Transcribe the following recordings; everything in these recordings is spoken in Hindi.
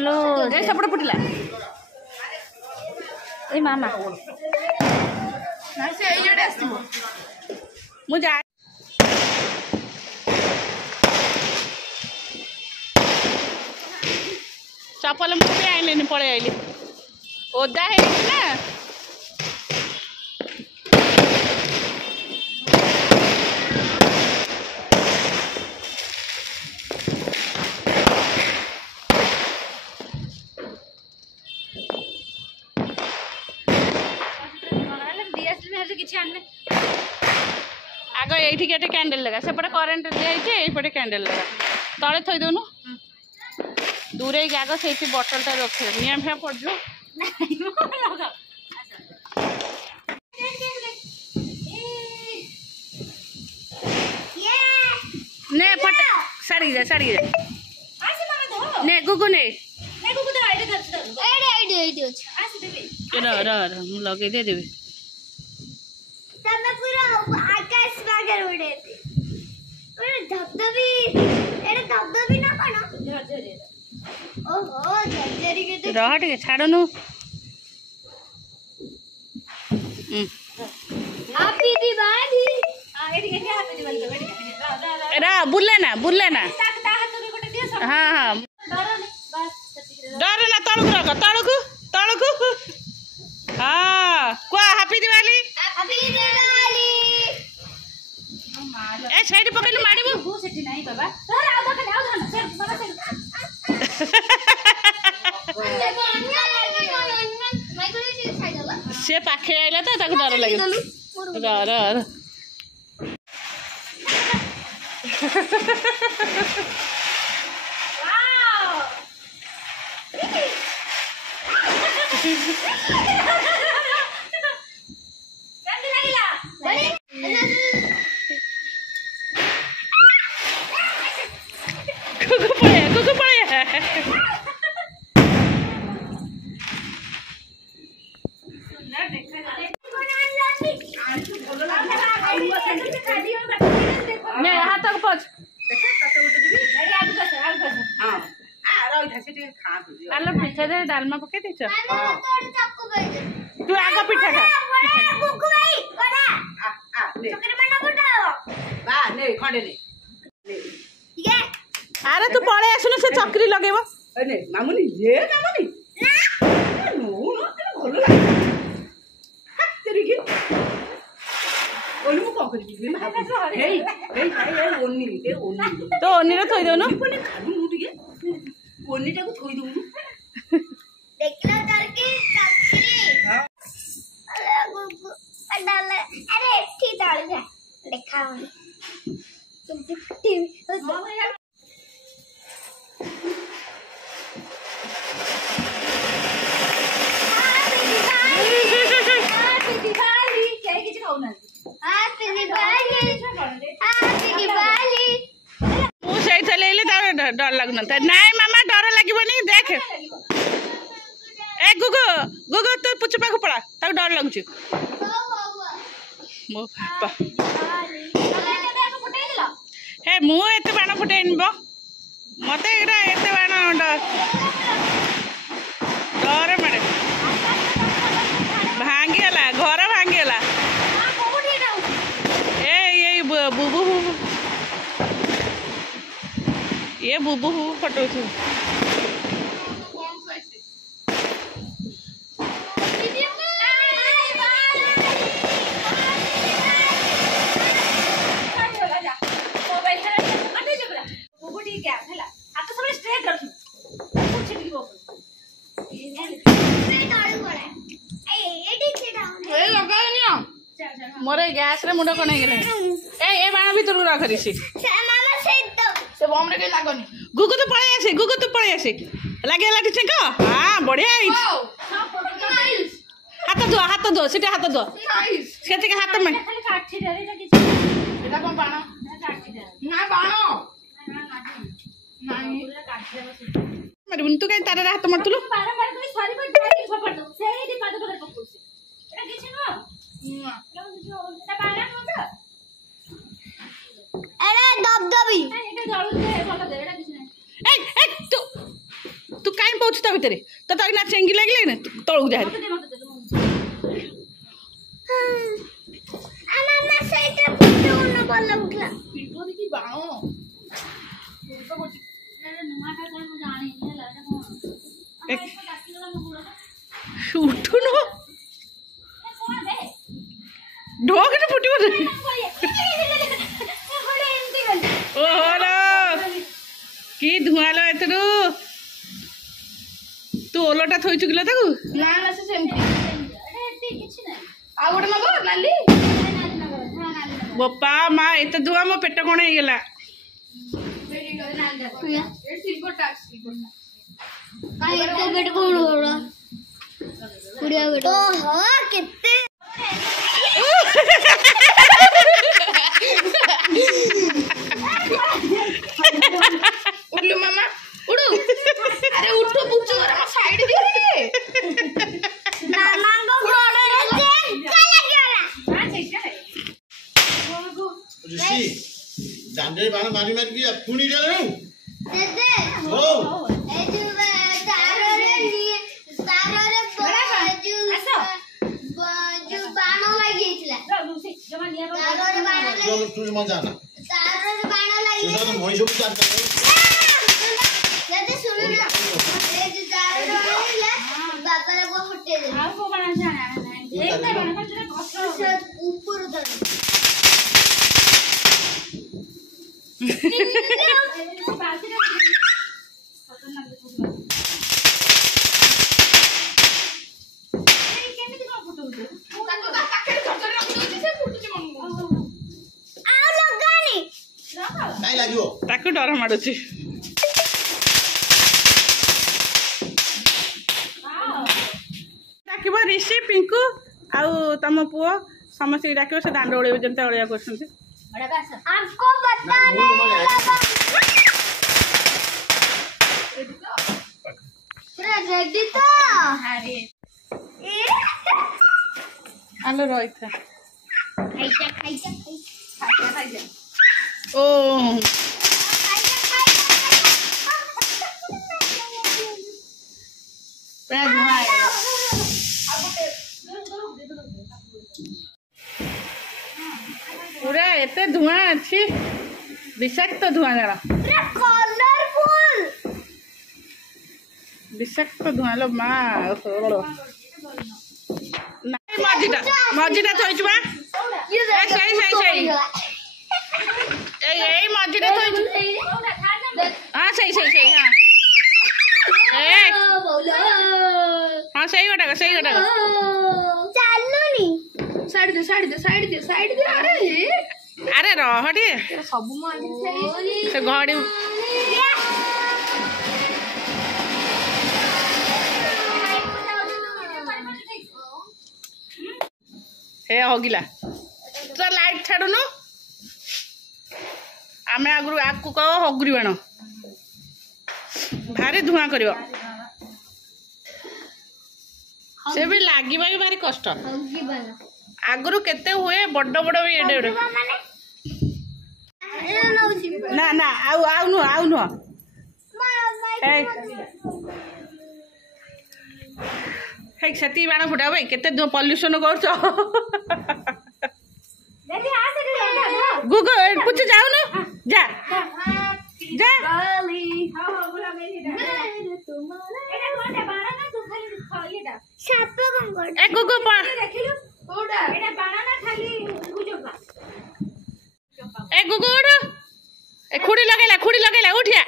लो ए सपड़ फुटिला ए मामा ना से एइडे आसीबो मु जा चपल मुझे आइले पड़े आइले ओदा है ना आग ये कैंडल लगा सेपटे करेन्ट दिखाई कैंडल लगा तले थई दौनु दूरे आग से बटल टा रख निया फिया पड़ जो ने पट साड़ी जा ने गुगु ने लगे दे देबे आकाश बागर उड़े धबधबी ना कौन ओहो झरझरी के रह टे छाड़नु हैप्पी दिवाली रा बुल्ले ना हाँ हाँ डर ना तड़कू हाँ क्या हैप्पी दिवाली ए साइड पकड़ मारिबो सेठी नहीं बाबा सर आउ दखन सर बाबा सर से पाखे आइला तो ताको डर लागे डर पिठा दे डालमा पके दे तू आग पिठा खा अरे तू पड़े आसुन से चक्री लगेब मामुनी तो ओनी रे थई देनु ओनी टाको थई देनु देखला तरकी चक्री अरे गुगु डाल अरे ठीक डाल जा देखा तुमसे फटी डर लगना नाई मामा डर लगे देख ए गुगु तू पुछ पाक पड़ा तक डर लगुच मो बापा हे मु एते बाण फुटेन मत एते बाण डर मारे भांगीगला घर भांगीगला बुबू ये बुबू फटो मोर गैस रे मुंड कण गले ए बाण भीतर रख ऋषि से बम रे लागनी गुगु तो पळे आसे लागे लाठी छेक हां बढ़िया हाथ दो सीटे हाथ दो सेते के हाथ में एटा कोन बाण ना बाण नाही मारबुन तू काय तारे हाथ मारतलु बाण मार कोई सॉरी पर फोड़ दो सेही पाद पर पकुस एटा किछ न एटा बाण मत अरे दबदबी एटा जळू दे बोल दे एटा किछ नाही ए तू काई पाँच ता भितर तो ना चेंगी लगे ना तौक जा उठुन ढोक फुट कि धुआं लो एथर तू ओलटा थोई चुकिल ताकू बोपा माँ एत धुआं मो पेट कौन होगला उड़लू मामा उड़ू अरे उठो बुच्चू रे मो साइड दे मामा को गोड़ रे चला गला हां ठीक है ऋषि जांडे बाण मारी मारी की पुनी रे दे हो ए जो तारो रे जो बाण लगी छला तारो रे बाण जो तू मजा ना तारो रे बाण लगी ये तो मोई सब जान कर जल्दी सुनो ना ए जो तारो रे बाण ले बाबा रे को हटे दे आ को बाण जाना एक बाण का तेरा घसर ऊपर उधर नहीं लागियो ताकू डर माडुची डाकिबो ऋषि पिंकू आउ तम पुओ समस्त डाकिबो से दांड ओळेबो जंते ओळिया करछन्ते आपको बताने रेडी तो अरे आलो रोइथा खाइजा ओ बड़ा धुआं है पूरा एते धुआं अच्छी विषाक्त धुआं जरा कलरफुल विषाक्त धुआं लो माँ मझीटा थोड़ी बा सही मझीटा थोड़ी हाँ सही हाँ हाँ सही गोटा चालू नी साइड दे अरे रह टे सब से घड़ी हे होगिला तो लाइट छाड़ुनु आमे आगु आगु कह हगुरी बाण भारी धुआं कर से भी लागिबा भी भारी कष्ट आगु केते हुए बड़ बड़ भी एडे एडे ना ना आउ नु हे सेती बाण फुटा भाई केते पॉल्यूशन कर गुगु कुछ जाओ ना जा जा ए गुगु ए गुगु उठ ए खुड़ी लगेला उठिया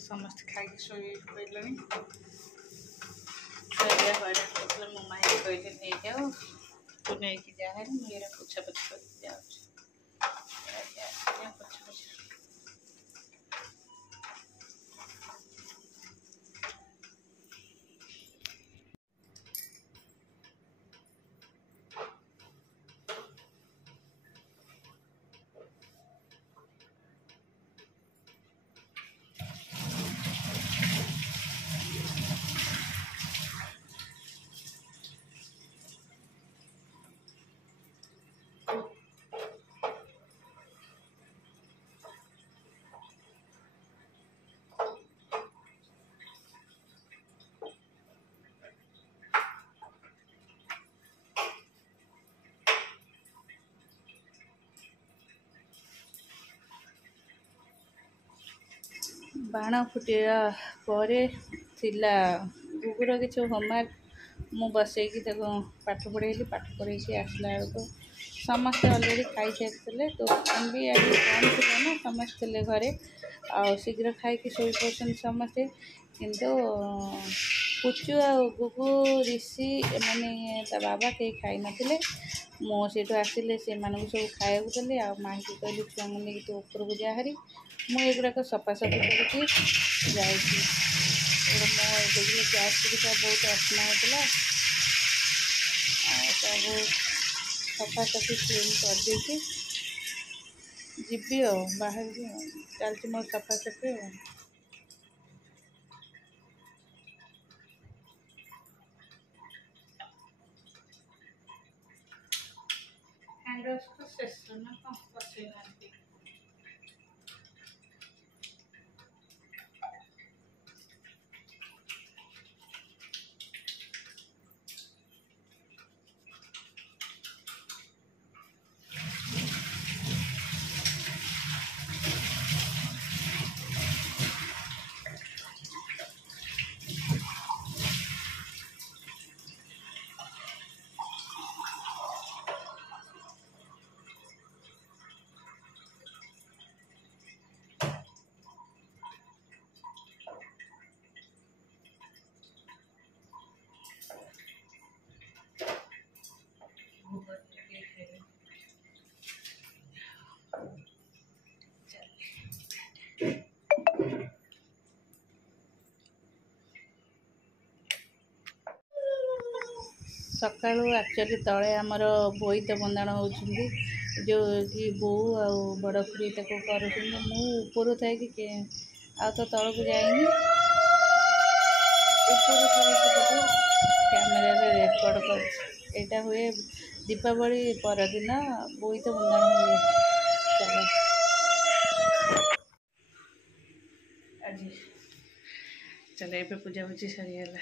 समस्त खाई शोई मो माई कहते नहीं जाओ तू नहीं जा मेरा पोछा पोछ कर जाओ बाण फुटिया पर थिला गुगुर किसी होमवर्क मु बसैकी पाठ पढ़ेली पाठ पढ़ेकी आसला बेलू समस्ते अलरेडी खाई सारी दुकान भी आज कम थे ना समस्ते घरे आ शीघ्र खाई शोई पड़ते समस्ते किंतु पुचु आ गुगु ऋषि एमाने ता बाबा कहीं खाई नथिले मुझे आसिले से सब खाया देली आ माँ की कहली छुआ नहीं तो ऊपर को जाहारी मुझेक सफासफी करके जाए देखिए गैस सुविधा बहुत असना होता सब सफासफी क्लीन करदे जी बाहर चलती मोर सफासफी हैंडवाश को शेष ना कौन बसई ना सकाळु एक्चुअली तले आमर बोईत बंधाण होती जो कि बो आ बड़ खुड़ी ताको कर ऊपर थाई कि आ तो तल को जाइनी ऊपर कैमेरा रेकर्ड कर यहाँ हुए दीपावली परदिन बोईत बंधाण हुए चलो आज चलो ये पूजा पूजी सरीगला।